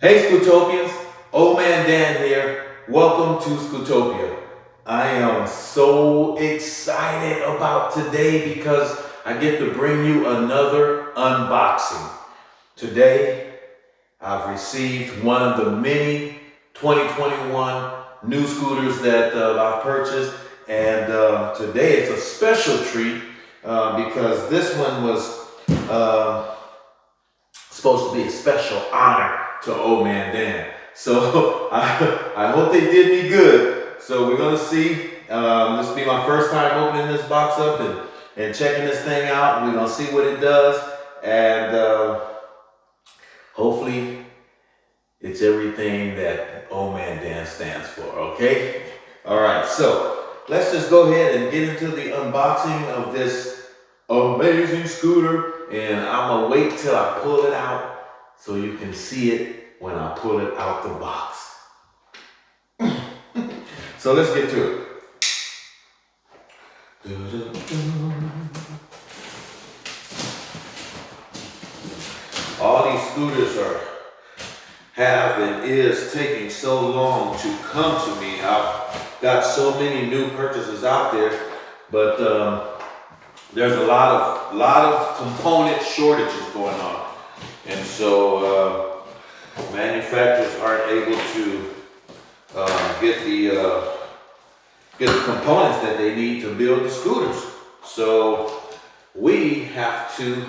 Hey Scootopians, Old Man Dan here. Welcome to Scootopia. I am so excited about today because I get to bring you another unboxing. Today, I've received one of the many 2021 new scooters that I've purchased, and today it's a special treat because this one was supposed to be a special honor to Old Man Dan. So I hope they did me good. So we're gonna see. This will be my first time opening this box up and checking this thing out. We're gonna see what it does, and hopefully it's everything that Old Man Dan stands for. Okay. All right. So let's just go ahead and get into the unboxing of this amazing scooter, and I'm gonna wait till I pull it out so you can see it when I pull it out the box. So let's get to it. All these scooters have and is taking so long to come to me. I've got so many new purchases out there, but there's a lot of component shortages going on, and so manufacturers aren't able to get the components that they need to build the scooters. So we have to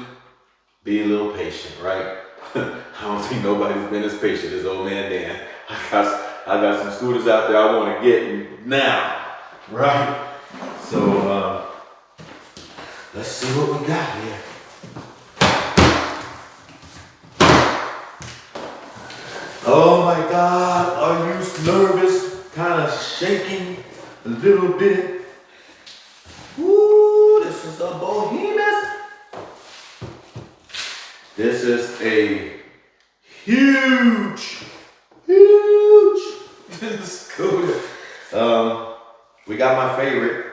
be a little patient, right? I don't think nobody's been as patient as Old Man Dan. I got some scooters out there I want to get now, right? So let's see what we got here. Oh my God, are you nervous? Kind of shaking a little bit. Woo, this is a behemoth. This is a huge scooter. We got my favorite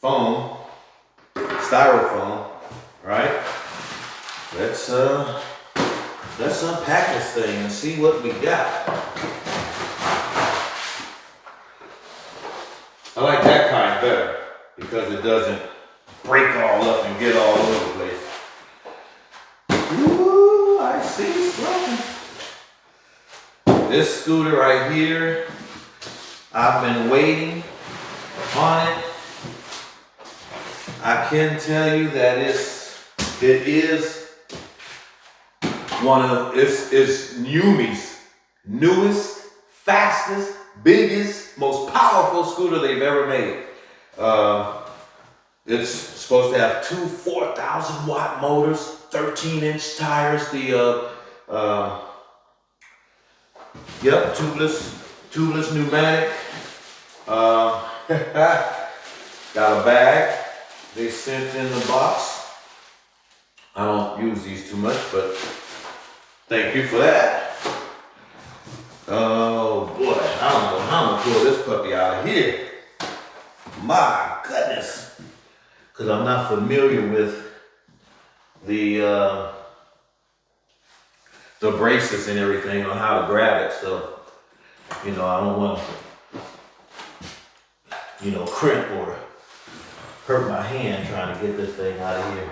foam, styrofoam, right? Let's unpack this thing and see what we got. I like that kind better because it doesn't break all up and get all over the place. Ooh, I see something. This scooter right here, I've been waiting on it. I can tell you that it is it's UME's newest, fastest, biggest, most powerful scooter they've ever made. It's supposed to have two 4,000 watt motors, 13-inch tires, tubeless pneumatic. Got a bag they sent in the box. I don't use these too much, but thank you for that. Oh boy, I don't know how I'm gonna pull this puppy out of here. My goodness. Because I'm not familiar with the braces and everything on how to grab it. So, I don't want to, crimp or hurt my hand trying to get this thing out of here.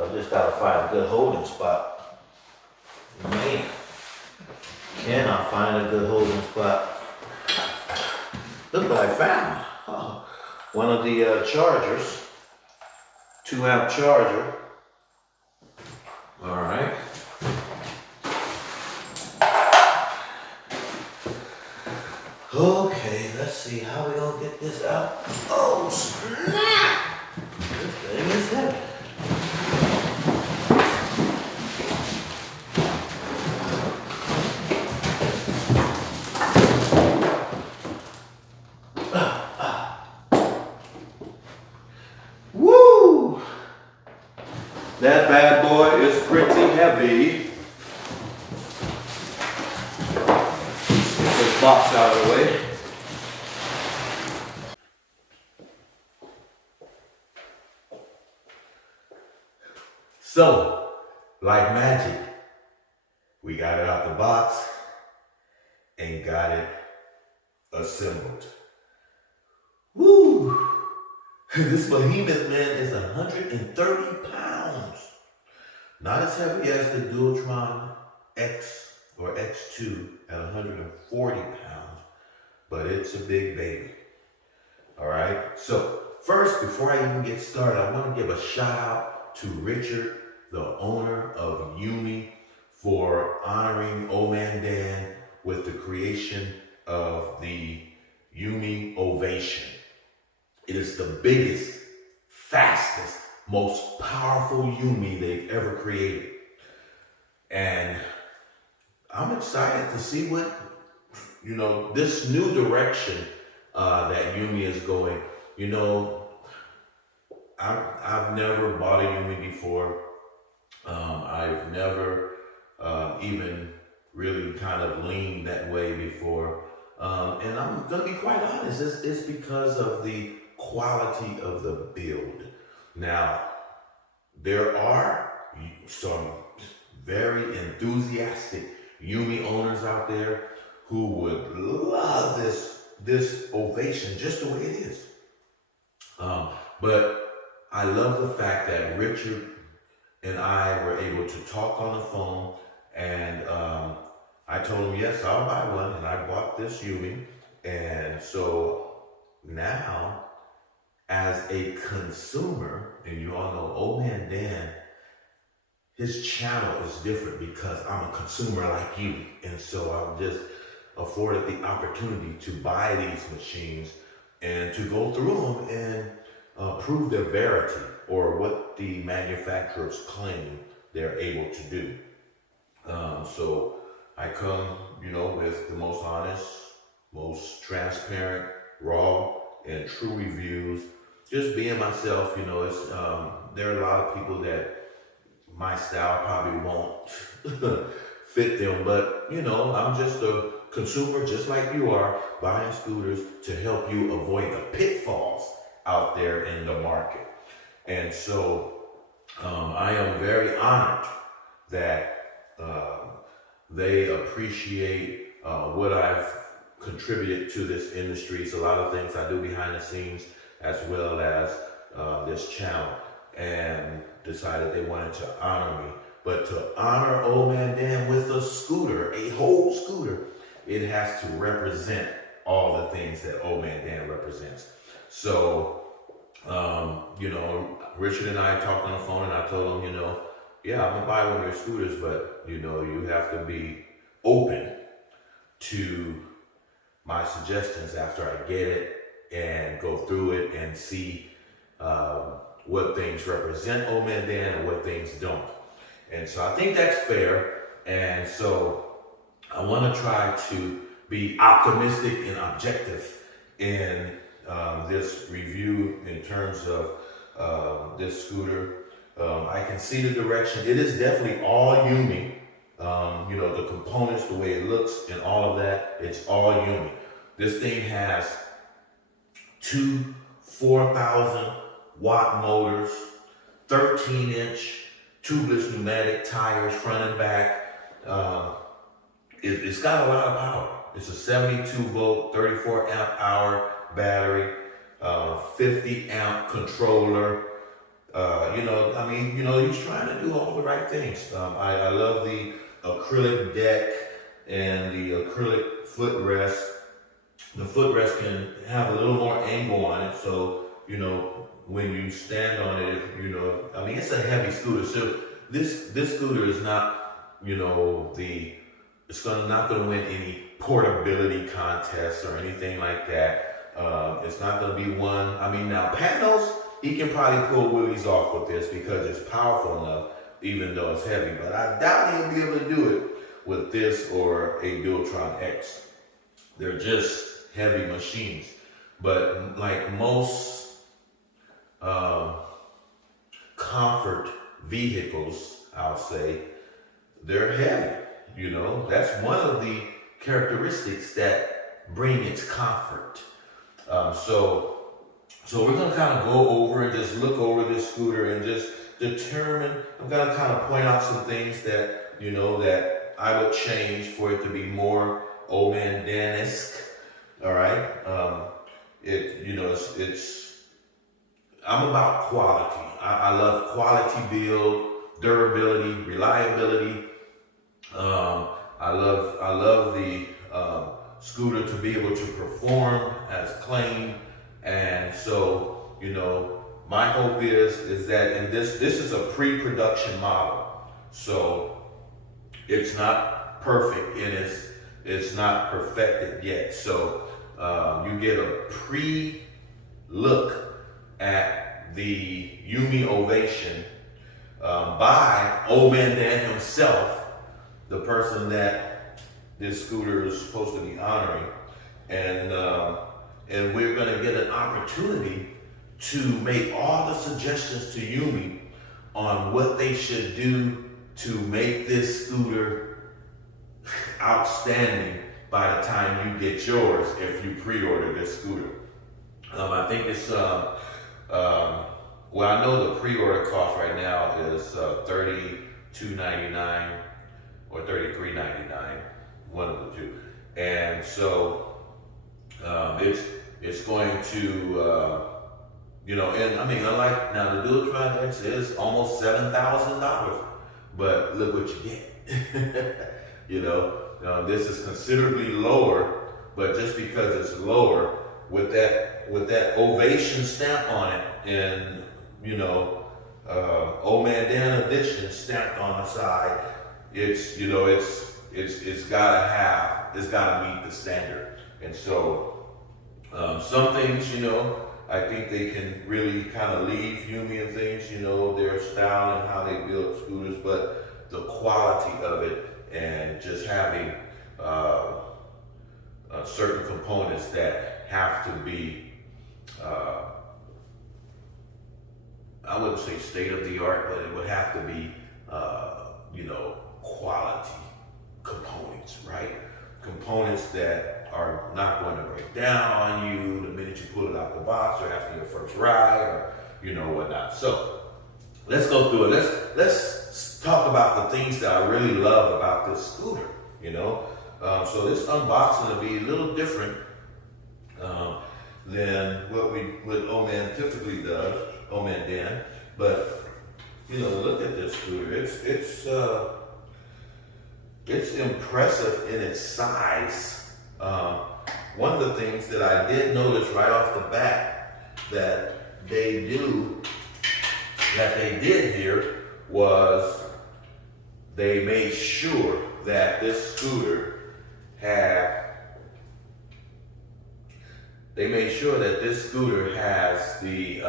I've just got to find a good holding spot. Man, can I find a good holding spot? Look what I found. Oh, one of the chargers, 2-amp charger. All right. Okay, let's see how we gonna get this out. Oh snap! This thing is heavy. Woo! That bad boy is pretty heavy. Get this box out of the way. So, like magic, We got it out the box and got it assembled. Woo! This behemoth, man, is 130 pounds. Not as heavy as the Dualtron X or X2 at 140 pounds, but it's a big baby. All right, so first, before I even get started, I want to give a shout out to Richard, the owner of YUME, for honoring Old Man Dan with the creation of the YUME OHvation. It is the biggest, fastest, most powerful YUME they've ever created. And I'm excited to see what, this new direction that YUME is going. I've never bought a YUME before. I've never even really kind of leaned that way before. And I'm going to be quite honest, it's because of the quality of the build. Now, there are some very enthusiastic YUME owners out there who would love this OHvation just the way it is. But I love the fact that Richard and I were able to talk on the phone, and I told him, yes, I'll buy one, and I bought this YUME. And so now, as a consumer, and you all know Old Man Dan, his channel is different because I'm a consumer like you. And so I'm just afforded the opportunity to buy these machines and to go through them and prove their verity or what the manufacturers claim they're able to do. So I come, with the most honest, most transparent, raw, and true reviews. Just being myself, it's there are a lot of people that my style probably won't fit them, but I'm just a consumer just like you are, buying scooters to help you avoid the pitfalls out there in the market. And so I am very honored that they appreciate what I've contributed to this industry. It's a lot of things I do behind the scenes as well as this channel, and decided they wanted to honor me. But to honor Old Man Dan with a scooter, a whole scooter, it has to represent all the things that Old Man Dan represents. So, Richard and I talked on the phone, and I told him, yeah, I'm gonna buy one of your scooters, but you have to be open to my suggestions after I get it and go through it and see what things represent Old Man Dan and what things don't. And so I think that's fair. And so I want to try to be optimistic and objective in this review in terms of this scooter. I can see the direction. It is definitely all YUME. The components, the way it looks and all of that, it's all YUME. This thing has two 4,000 watt motors, 13-inch tubeless pneumatic tires front and back. It's got a lot of power. It's a 72 volt, 34 amp hour battery, 50 amp controller. He's trying to do all the right things. I love the acrylic deck and the acrylic footrest. The footrest can have a little more angle on it, so when you stand on it, it's a heavy scooter. So this scooter is not, it's not gonna win any portability contests or anything like that. It's not gonna be one. Now panels, he can probably pull wheelies off with this because it's powerful enough, even though it's heavy. But I doubt he'll be able to do it with this or a Dualtron X. They're just heavy machines. But like most comfort vehicles, I'll say, they're heavy. That's one of the characteristics that bring its comfort. So we're gonna kind of go over and just look over this scooter and just determine. I'm gonna kind of point out some things that that I would change for it to be more old man Dan-esque. All right. I'm about quality. I love quality build, durability, reliability. I love the scooter to be able to perform as claimed. And so, my hope is that, and this is a pre-production model. So it's not perfect and it's not perfected yet. So you get a pre-look at the YUME OHvation by Old Man Dan himself, the person that this scooter is supposed to be honoring. And we're going to get an opportunity to make all the suggestions to YUME on what they should do to make this scooter outstanding by the time you get yours if you pre-order this scooter. I think it's, I know the pre-order cost right now is $32.99 or $33.99, one of the two. And so it's going to, and I mean, unlike now, the Dualtron X is almost $7,000, but look what you get. This is considerably lower, but just because it's lower, with that OHvation stamp on it, and Old Man Dan edition stamped on the side, it's gotta meet the standard. And so some things, I think they can really kind of leave YUME and things, their style and how they build scooters, but the quality of it and just having certain components that have to be, I wouldn't say state of the art, but it would have to be, quality components, right? Components that are not going to break down on you the minute you pull it out the box or after your first ride or, whatnot. So let's go through it. Let's talk about the things that I really love about this scooter, So this unboxing will be a little different than what Old Man typically does, Old Man Dan. But look at this scooter. It's impressive in its size. One of the things that I did notice right off the bat that they did here was they made sure that this scooter has the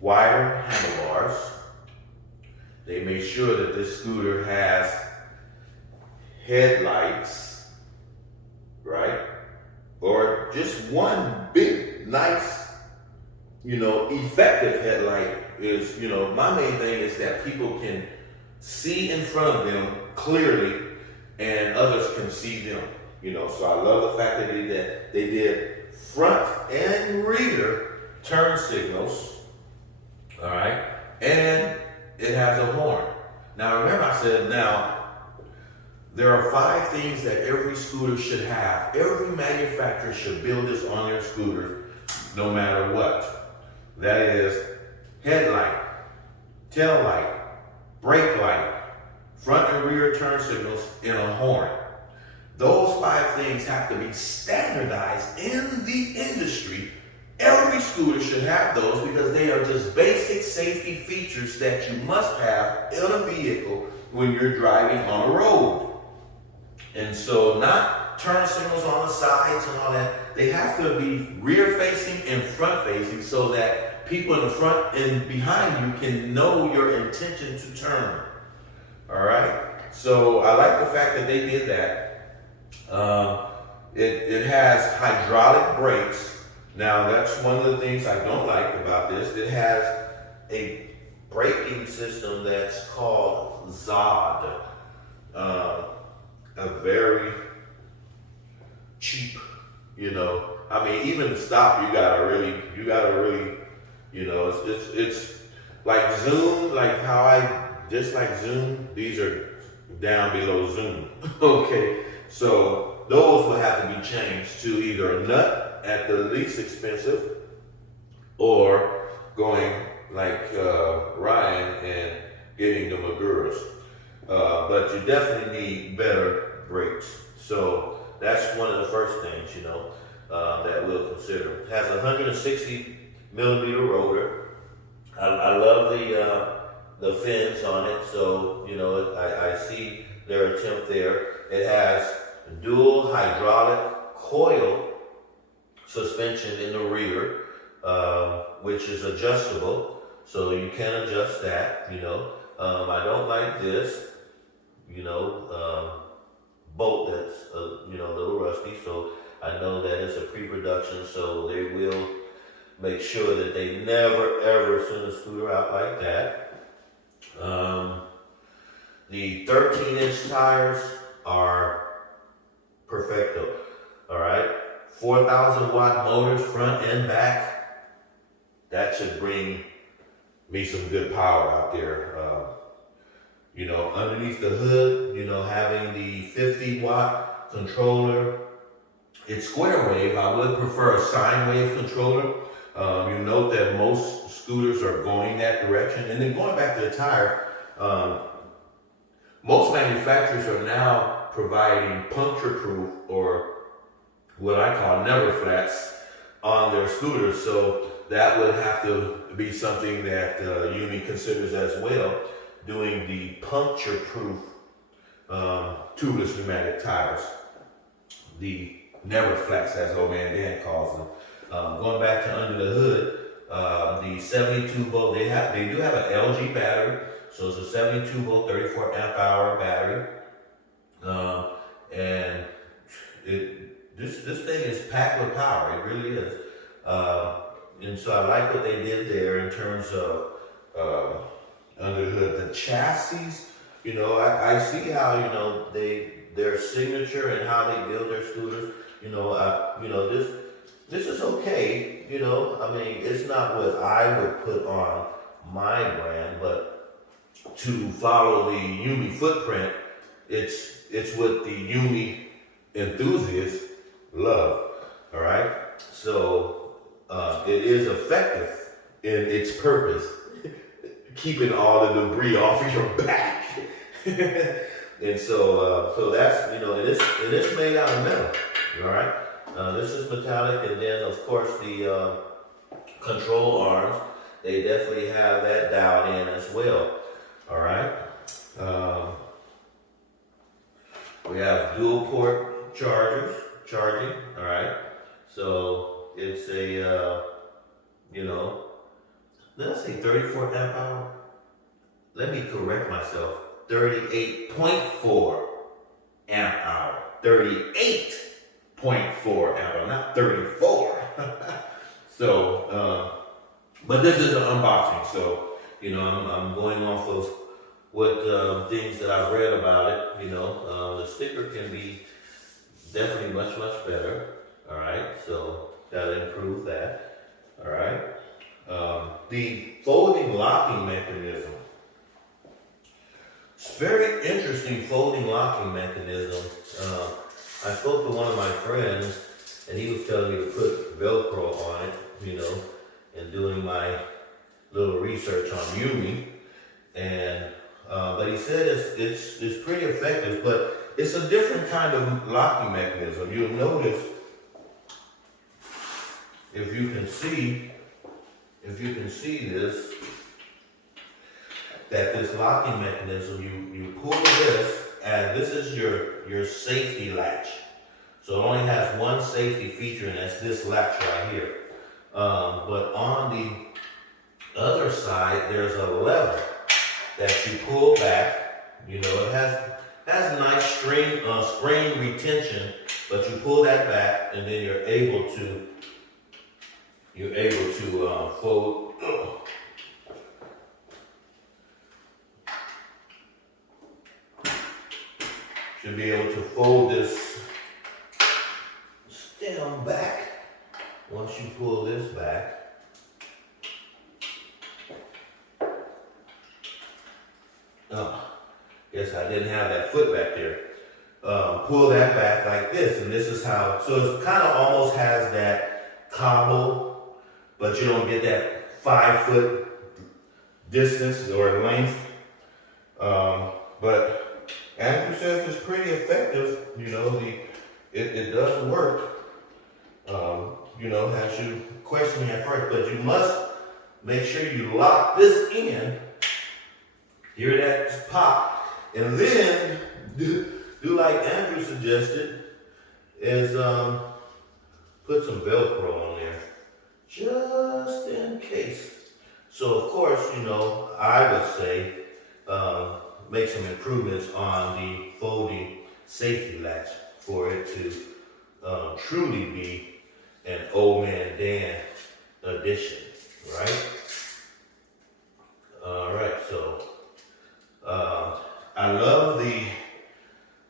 wider handlebars. They made sure that this scooter has headlights, right? Or just one big, nice, effective headlight is, my main thing is that people can see in front of them clearly and others can see them, So I love the fact that they did front and rear turn signals, all right? And it has a horn. Now remember I said, there are 5 things that every scooter should have. Every manufacturer should build this on their scooter, no matter what. That is headlight, tail light, brake light, front and rear turn signals, and a horn. Those 5 things have to be standardized in the industry. Every scooter should have those because they are just basic safety features that you must have in a vehicle when you're driving on a road. And so not turn signals on the sides and all that. They have to be rear facing and front facing so that people in the front and behind you can know your intention to turn. All right. So I like the fact that they did that. It has hydraulic brakes. Now that's one of the things I don't like about this. It has a braking system that's called ZOD. A very cheap, I mean, even to stop, you gotta really, it's like Zoom, like how I just like Zoom, these are down below Zoom. Okay, so those will have to be changed to either a nut at the least expensive, or going like Ryan and getting the Maguras. But you definitely need better brakes. So that's one of the first things, that we'll consider. It has a 160 millimeter rotor. I love the fins on it. So, I see their attempt there. It has dual hydraulic coil suspension in the rear, which is adjustable. So you can adjust that, I don't like this, bolt that's, a little rusty. So I know that it's a pre-production, so they will make sure that they never, ever send a scooter out like that. The 13-inch tires are perfecto, all right? 4,000 watt motors front and back. That should bring me some good power out there. Underneath the hood, having the 50 watt controller. It's square wave. I would prefer a sine wave controller. You note that most scooters are going that direction. And then going back to the tire, most manufacturers are now providing puncture proof, or what I call never flats, on their scooters. So that would have to be something that UME considers as well, doing the puncture proof tubeless pneumatic tires. The never flats, as old man Dan calls them. Going back to under the hood, the 72 volt, they do have an LG battery. So it's a 72 volt, 34 amp hour battery. And this thing is packed with power. It really is. And so I like what they did there in terms of under the hood. The chassis, I see how, their signature and how they build their scooters. This is okay. It's not what I would put on my brand, but to follow the UME footprint, it's what the UME enthusiasts love. All right, so it is effective in its purpose, keeping all the debris off of your back. And so that's, it is made out of metal. All right, this is metallic, and then of course the control arms, they definitely have that dialed in as well. All right, we have dual port charging. All right, so it's a did I say 34 amp hour? Let me correct myself. 38.4 amp hour. 38.4 amp hour, not 34. So, but this is an unboxing, so I'm going off of what things that I've read about it. The sticker can be definitely much, much better. All right, so gotta improve that. All right, the folding locking mechanism. It's very interesting folding locking mechanism. I spoke to one of my friends, and he was telling me to put Velcro on it, and doing my little research on UME, and but he said it's pretty effective, but it's a different kind of locking mechanism. You'll notice, if you can see this, that this locking mechanism, you pull this, and this is your safety latch. So it only has one safety feature, and that's this latch right here. But on the other side, there's a lever that you pull back. It has a nice spring retention, but you pull that back, and then you're able to fold. Should be able to fold this stem back once you pull this back. Oh, guess I didn't have that foot back there. Pull that back like this, and this is how, so it kind of almost has that cobble, but you don't get that 5 foot distance or length. But Andrew says it's pretty effective. You know, it does work. You know, has you questioning at first, but you must make sure you lock this in. Hear that pop, and then do like Andrew suggested, is put some Velcro on there, just in case. So of course, you know, I would say make some improvements on the folding safety latch for it to truly be an Old Man Dan edition, right? All right, so I love the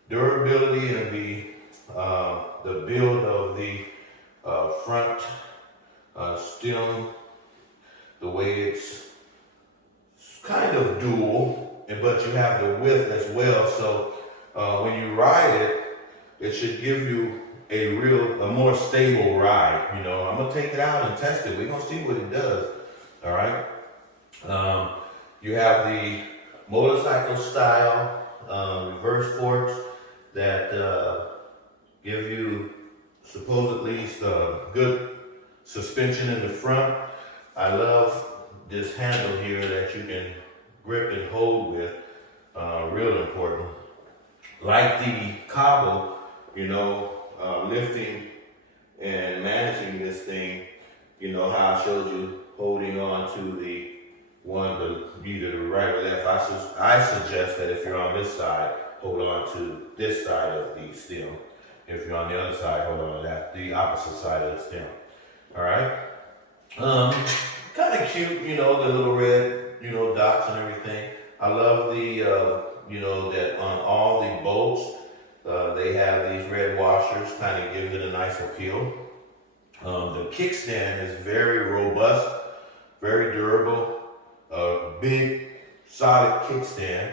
durability and the build of the front stem, the way it's kind of dual, but you have the width as well. So when you ride it, it should give you a more stable ride. You know, I'm gonna take it out and test it. We're gonna see what it does. All right. You have the motorcycle style reverse forks that give you supposedly good suspension in the front. I love this handle here that you can grip and hold with, real important. Like the cobble, you know, lifting and managing this thing, you know how I showed you holding on to the one, either the right or left. I suggest that if you're on this side, hold on to this side of the stem. If you're on the other side, hold on to the opposite side of the stem. All right. Kind of cute, you know, the little red, you know, dots and everything. I love the, you know, that on all the bolts, they have these red washers, kind of gives it a nice appeal. The kickstand is very robust, very durable, big, solid kickstand.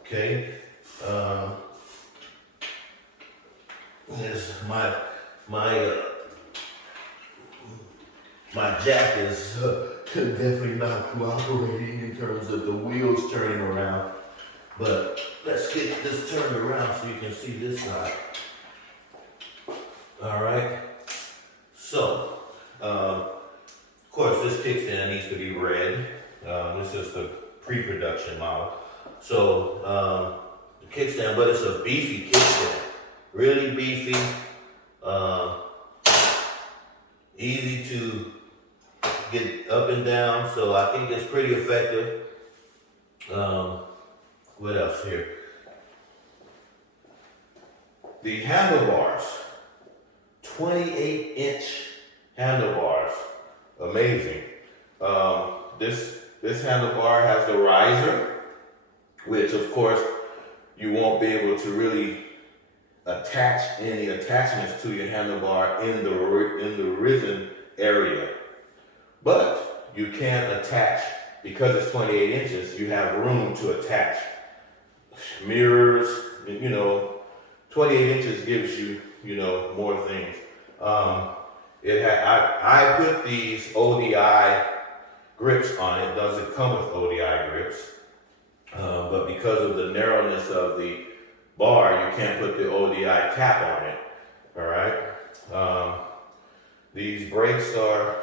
Okay. My jack is definitely not cooperating in terms of the wheels turning around. But let's get this turned around so you can see this side. All right. So, of course, this kickstand needs to be red. This is the pre-production model. So, the kickstand, but it's a beefy kickstand. Really beefy. Easy to get up and down. So I think it's pretty effective. What else here? The handlebars, 28-inch handlebars, amazing. This handlebar has the riser, which of course you won't be able to really attach any attachments to your handlebar in the risen area, but you can attach, because it's 28 inches. You have room to attach mirrors. You know, 28 inches gives you, you know, more things. I put these ODI grips on it. It doesn't come with ODI grips, but because of the narrowness of the bar, you can't put the ODI cap on it. All right. These brakes are,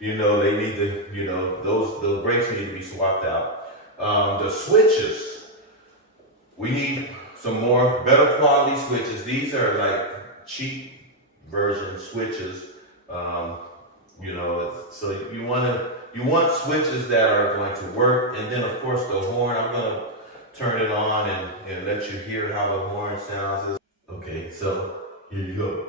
you know, they need to, you know, those brakes need to be swapped out. The switches, we need some more better quality switches. These are like cheap version switches. You know, so you want switches that are going to work. And then of course the horn, I'm gonna turn it on and let you hear how the horn sounds. Okay, so here you go.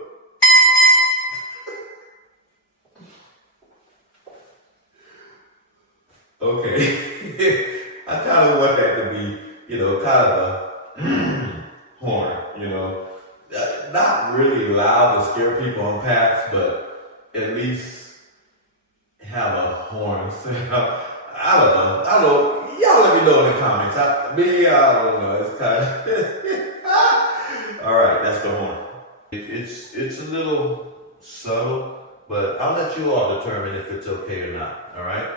Okay, I kind of want that to be, you know, kind of a horn, you know, not really loud to scare people on paths, but at least have a horn. So, I don't know. I don't know. Y'all let me know in the comments. I don't know. It's kind of... All right, that's the horn. It's a little subtle, but I'll let you all determine if it's okay or not. All right.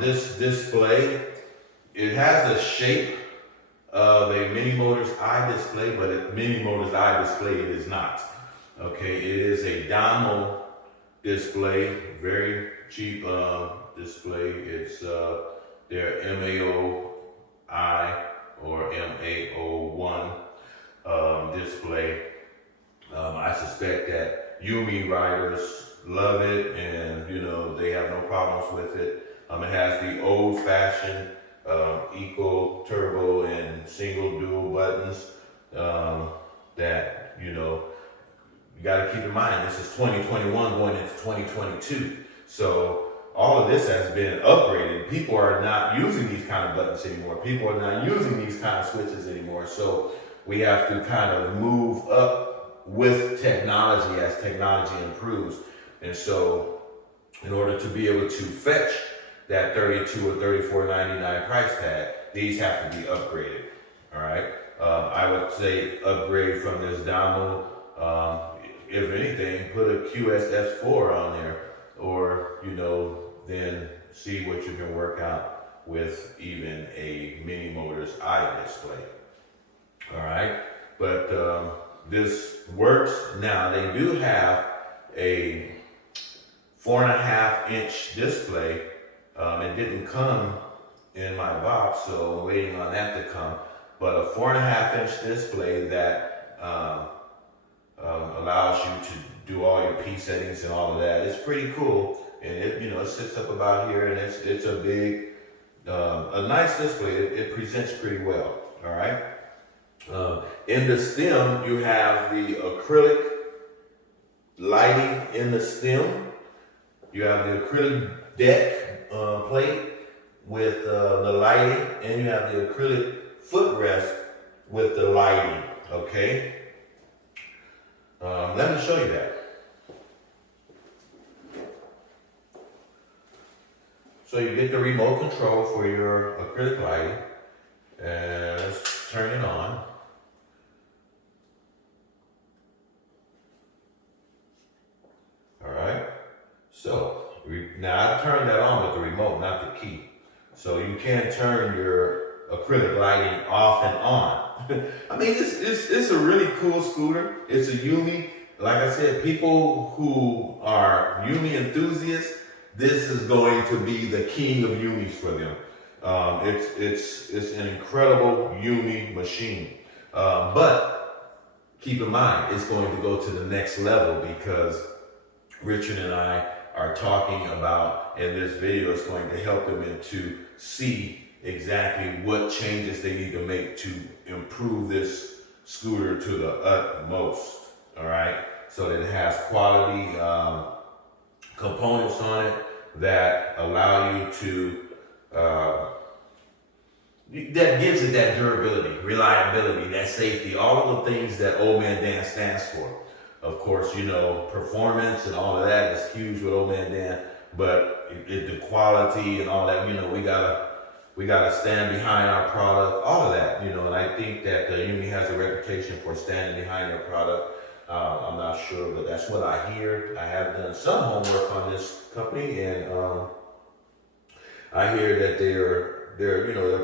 This display, it has the shape of a Mini Motors eye display, but a Mini Motors eye display it is not. Okay, it is a Damo display, very cheap display. It's their MAOI or MAO1 display. I suspect that YUME riders love it, and you know they have no problems with it. It has the old-fashioned eco, turbo, and single dual buttons that you know. You got to keep in mind, this is 2021 going into 2022. So all of this has been upgraded. People are not using these kind of buttons anymore. People are not using these kind of switches anymore. So we have to kind of move up with technology as technology improves. And so in order to be able to fetch that $32 or $34.99 price tag, these have to be upgraded. All right. I would say upgrade from this Damo. If anything, put a QSS4 on there, or, you know, then see what you can work out with even a Mini Motors eye display. All right, but this works. Now, they do have a 4.5-inch display. It didn't come in my box, so I'm waiting on that to come. But a 4.5-inch display that allows you to do all your P settings and all of that. It's pretty cool, and it, you know, it sits up about here, and it's a big, a nice display. It presents pretty well. All right. In the stem, you have the acrylic lighting in the stem. You have the acrylic deck plate with the lighting, and you have the acrylic footrest with the lighting. Okay. Let me show you that. So you get the remote control for your acrylic lighting, and let's turn it on. All right. So now I turned that on with the remote, not the key. So you can turn your acrylic lighting off and on. I mean, it's a really cool scooter. It's a YUME. Like I said, people who are YUME enthusiasts, this is going to be the king of YUMEs for them. It's an incredible YUME machine. But keep in mind, it's going to go to the next level, because Richard and I are talking about, and this video is going to help them to see exactly what changes they need to make to improve this scooter to the utmost. All right, so that it has quality components on it that allow you to that gives it that durability, reliability, that safety, all of the things that Old Man Dan stands for. Of course, you know, performance and all of that is huge with Old Man Dan, but the quality and all that, you know, we gotta stand behind our product, all of that, you know. And I think that YUME has a reputation for standing behind their product. I'm not sure, but that's what I hear. I have done some homework on this company, and I hear that they're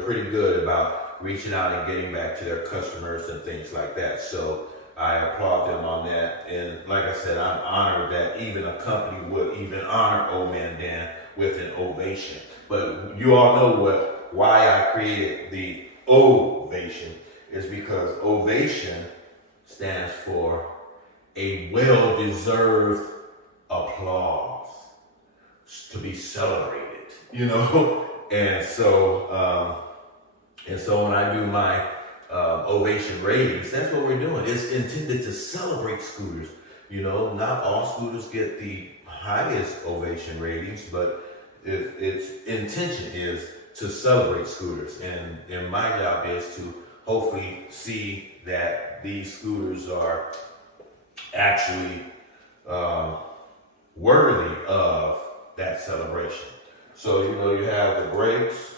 pretty good about reaching out and getting back to their customers and things like that. So I applaud them on that. And like I said, I'm honored that even a company would even honor Old Man Dan with an OHvation. But you all know why I created the OHvation is because OHvation stands for a well-deserved applause, to be celebrated, you know. And so when I do my OHvation ratings, that's what we're doing. It's intended to celebrate scooters. You know, not all scooters get the highest OHvation ratings, but its intention is to celebrate scooters. And my job is to hopefully see that these scooters are actually worthy of that celebration. So, you know, you have the brakes.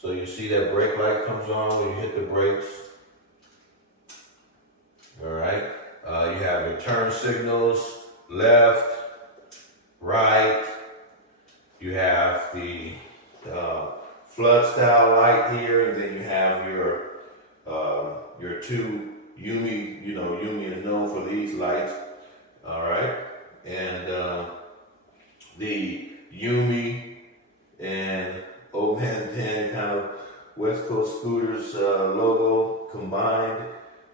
So you see that brake light comes on when you hit the brakes. All right. You have your turn signals, left, right. You have the flood style light here, and then you have your two YUME. You know, YUME is known for these lights. All right. And the YUME and Old Man Dan kind of West Coast Scooters logo combined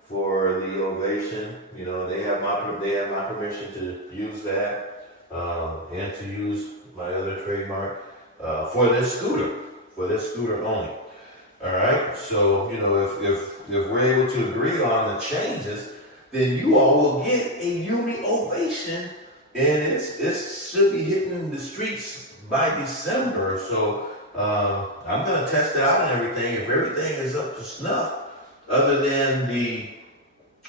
for the OHvation. You know, they have my permission to use that and to use my other trademark for this scooter only. All right. So, you know, if we're able to agree on the changes, then you all will get a YUME OHvation, and it should be hitting the streets by December. So I'm going to test it out and everything. If everything is up to snuff, other than the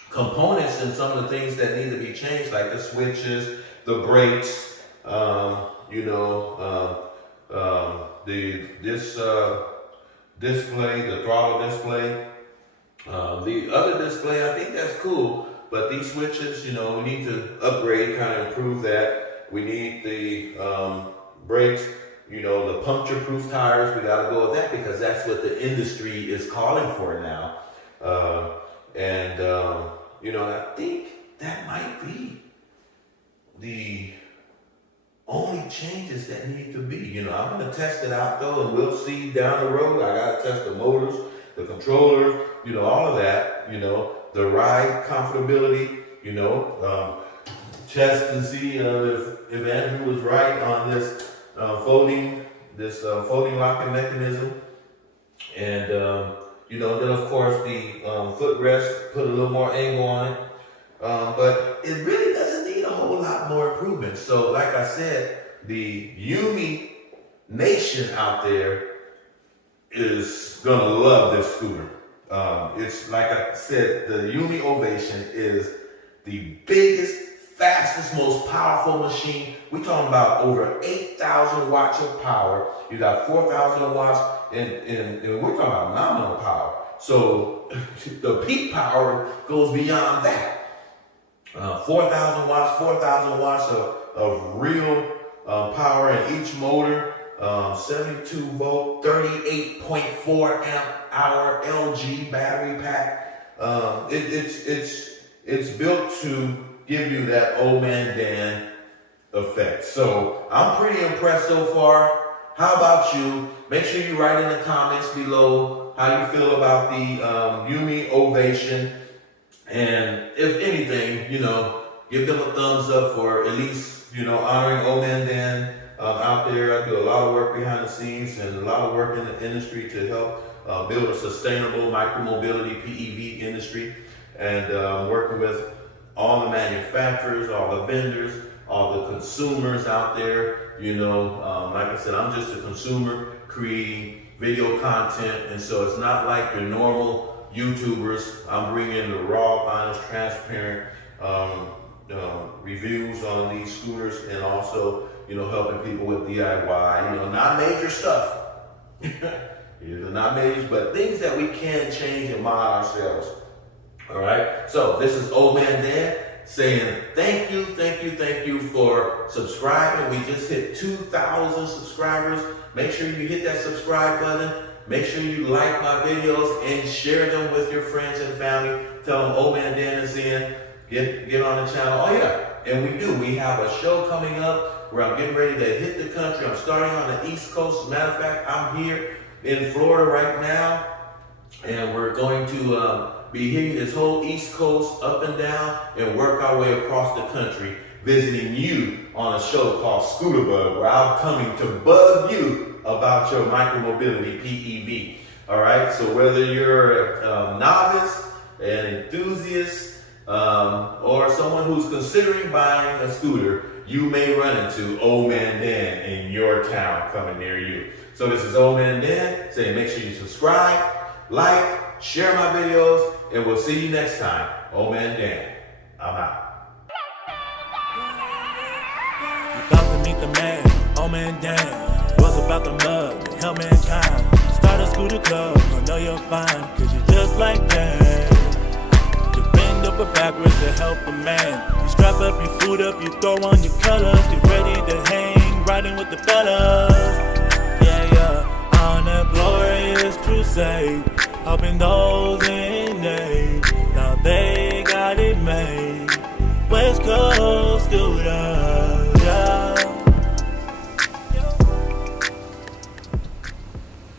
components and some of the things that need to be changed, like the switches, the brakes, you know, this display, the throttle display, the other display, I think that's cool, but these switches, you know, we need to upgrade, kind of improve that. We need the brakes. You know, the puncture-proof tires, we got to go with that because that's what the industry is calling for now. You know, I think that might be the only changes that need to be. You know, I'm going to test it out though, and we'll see down the road. I got to test the motors, the controllers, you know, all of that, you know, the ride comfortability, you know, test and see if Andrew was right on this folding locking mechanism, and you know, then of course the footrest, put a little more angle on it, but it really doesn't need a whole lot more improvement. So like I said, the YUME nation out there is gonna love this scooter. It's like I said, the YUME OHvation is the biggest, fastest, most powerful machine. We're talking about over 8,000 watts of power. You got 4,000 watts, and we're talking about nominal power. So the peak power goes beyond that. 4,000 watts of real power in each motor. 72 volt, 38.4 amp hour LG battery pack. It's built to give you that Old Man Dan effect. So I'm pretty impressed so far. How about you? Make sure you write in the comments below how you feel about the YUME OHvation. And if anything, you know, give them a thumbs up for at least, you know, honoring Old Man Dan out there. I do a lot of work behind the scenes and a lot of work in the industry to help build a sustainable micromobility PEV industry, and working with all the manufacturers, all the vendors, all the consumers out there. You know, like I said, I'm just a consumer creating video content, and so it's not like your normal YouTubers. I'm bringing the raw, honest, transparent reviews on these scooters, and also, you know, helping people with DIY. You know, not major stuff. Not major, but things that we can change and mod ourselves. All right. So this is Old Man Dan saying thank you for subscribing. We just hit 2,000 subscribers. Make sure you hit that subscribe button. Make sure you like my videos and share them with your friends and family. Tell them Old Man Dan is in. Get on the channel. Oh yeah, and we have a show coming up where I'm getting ready to hit the country. I'm starting on the East Coast. As a matter of fact, I'm here in Florida right now, and we're going to be hitting this whole East Coast up and down and work our way across the country, visiting you on a show called Scooter Bug, where I'm coming to bug you about your micromobility PEV. All right, so whether you're a novice, an enthusiast, or someone who's considering buying a scooter, you may run into Old Man Dan in your town coming near you. So this is Old Man Dan saying make sure you subscribe, like, share my videos, and we'll see you next time. Old Man Dan, I'm out. About to meet the man, Old Man Dan. Was a out the mud to help mankind. Start a scooter club, I know you're fine, cause you're just like that. You bend over backwards to help a man. You strap up, you boot up, you throw on your colors. Get ready to hang, riding with the fellas. Yeah, on a glorious crusade, helping those